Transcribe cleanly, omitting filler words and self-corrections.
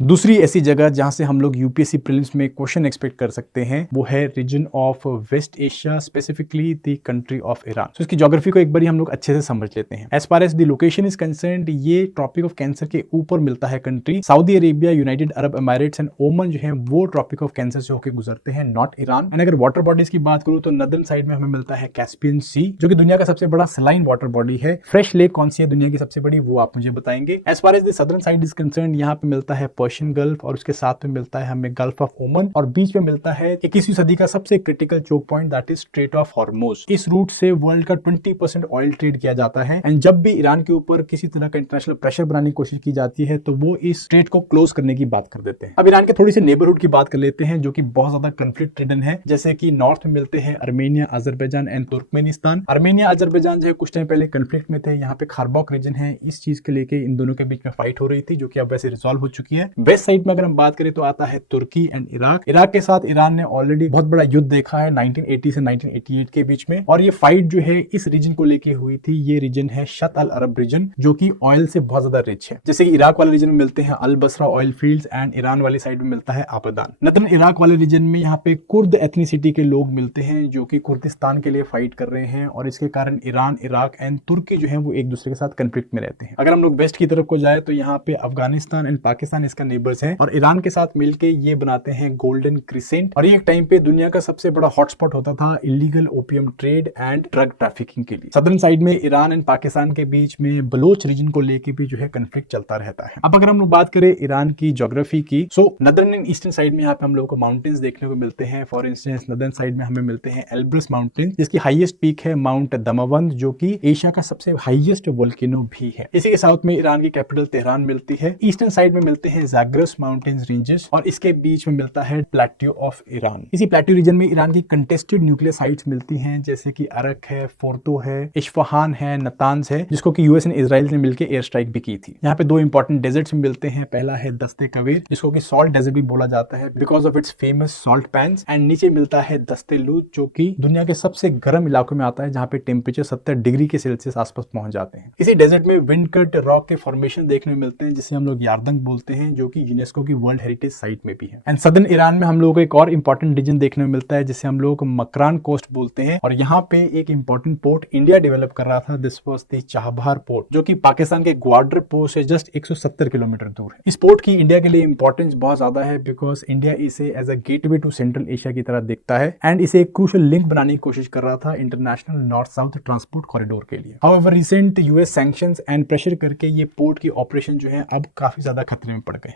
दूसरी ऐसी जगह जहां से हम लोग यूपीएससी प्रीलिम्स में क्वेश्चन एक्सपेक्ट कर सकते हैं वो है region of West Asia, specifically the country of Iran. तो इसकी ज्योग्राफी को एक बार हम लोग अच्छे से समझ लेते हैं। As far as the location is concerned, ये ट्रॉपिक ऑफ कैंसर के ऊपर मिलता है कंट्री। Saudi Arabia, United Arab Emirates and Oman जो है वो ट्रॉपिक ऑफ कैंसर से होकर गुजरते हैं, नॉट ईरान। एंड अगर वाटर बॉडीज की बात करूं तो नदर्न साइड में हमें मिलता है कैस्पियन सी, जो कि दुनिया का सबसे बड़ा सलाइन वाटर बॉडी है। फ्रेश लेक कौन सी है दुनिया की सबसे बड़ी, वो आप मुझे बताएंगे। As far as the southern side is concerned, यहाँ पे मिलता है पर्शियन गल्फ और के साथ में मिलता है हमें गल्फ ऑफ ओमन, और बीच में मिलता है 21वीं सदी का सबसे critical choke point, that is Strait of Hormuz. इस रूट से वर्ल्ड का 20% ऑयल ट्रेड किया जाता है। एंड जब भी ईरान के ऊपर किसी तरह का इंटरनेशनल प्रेशर बनाने की कोशिश की जाती है तो वो इस स्ट्रेट को क्लोज करने की बात कर देते हैं। अब ईरान के थोड़ी सी नेबरहुड की बात कर लेते हैं जो कि बहुत ज्यादा कंफ्लिक्ट रिडन है। जैसे कि नॉर्थ में मिलते हैं Armenia, Azerbaijan and Turkmenistan. Armenia Azerbaijan जो है कुछ टाइम पहले कंफ्लिक्ट में थे। यहाँ पे खारबॉक रीजन है, इस चीज के लेके इन दोनों के बीच में फाइट हो रही थी जो कि अब वैसे रिजॉल्व हो चुकी है। वेस्ट साइड में अगर हम बात करें तो आता है तुर्की एंड इराक। इराक के साथ ईरान ने ऑलरेडी बहुत बड़ा युद्ध देखा है 1980 से 1988 के बीच में, और ये फाइट जो है इस रीजन को लेके हुई थी। ये रीजन है शत अल अरब रीजन, जो कि ऑयल से बहुत ज्यादा रिच है। जैसे कि इराक वाले रीजन में मिलते हैं Al Basra oil fields and Iran वाली साइड में मिलता है आबदान। नदर्न इराक वाले रीजन में यहाँ पे कुर्द एथनिसिटी के लोग मिलते हैं जो कि कुर्दिस्तान के लिए फाइट कर रहे हैं, और इसके कारण ईरान, इराक एंड तुर्की जो है वो एक दूसरे के साथ कंफ्लिक्ट में रहते हैं। अगर हम लोग वेस्ट की तरफ को जाए तो यहाँ पे अफगानिस्तान एंड पाकिस्तान इसका नेबर्स है, और ईरान के साथ मिलकर ये बनाते हैं गोल्डन क्रिसेंट। और ये एक टाइम पे दुनिया का सबसे बड़ा हॉटस्पॉट होता था illegal opium trade and drug trafficking के लिए। सदर्न साइड में ईरान एंड पाकिस्तान के बीच में बलोच रीजन को लेके भी जो है कंफ्लिक्ट चलता रहता है। अब अगर हम लोग बात करें ईरान की ज्योग्राफी की, सो नदर्न एंड ईस्टर्न साइड में यहाँ पे हम लोगों को माउंटेन्स देखने को मिलते हैं। फॉर इंस्टेंस नदर्न साइड में हमें मिलते हैं एल्ब्रस माउंटेन, जिसकी हाईएस्ट पीक है माउंट दमवंद, जो कि एशिया का सबसे हाईएस्ट वोल्केनो भी है। इसी के साउथ में ईरान की कैपिटल तेहरान मिलती है। ईस्टर्न साइड में मिलते हैं जाग्रस माउंटेन्स रेंजेस, और इसके बीच में मिलता है प्लेट्यू ऑफ ईरान। इसी प्लेट्यू रीजन में ईरान की कंटेस्टेड न्यूक्लियर साइट्स मिलती हैं, जैसे कि अरक है, फोर्तो है, इस्फहान है, नतांज है, जिसको कि यूएस एंड इजराइल ने मिलकर एयर स्ट्राइक भी की थी। यहाँ पे दो इंपॉर्टेंट डेजर्ट्स मिलते हैं। पहला है दस्ते कबीर, जिसको कि सॉल्ट डेजर्ट भी बोला जाता है because of its famous salt pans. And नीचे मिलता है दस्ते लूत, जो कि दुनिया के सबसे गर्म इलाकों में आता है, जहाँ पे टेम्परेचर 70 डिग्री के सेल्सियस आसपास पहुंच जाते हैं। इसी डेजर्ट में विंड कट रॉक के फॉर्मेशन देखने में मिलते हैं, जिसे हम लोग यारदंग बोलते हैं, जो कि यूनेस्को की वर्ल्ड हेरिटेज साइट में भी है। एंड सदर्न ईरान में हम लोगों को एक और इंपॉर्टेंट रीजन देखने में मिलता है, जिसे हम लोग मकरान कोस्ट बोलते हैं, और यहाँ पे एक इंपॉर्टेंट पोर्ट इंडिया डेवलप कर रहा था। This was the Chabahar port, जो कि पाकिस्तान के ग्वाडर पोर्ट से जस्ट 170 किलोमीटर दूर है। इस पोर्ट की इंडिया के लिए इंपॉर्टेंस बहुत ज्यादा है बिकॉज इंडिया इसे as a gateway to Central Asia की तरह देखता है, एंड इसे एक क्रूशियल लिंक बनाने की कोशिश कर रहा था international north south transport corridor के लिए। However recent US sanctions and pressure करके ये पोर्ट की ऑपरेशन जो है अब काफी ज्यादा खतरे में पड़ गए।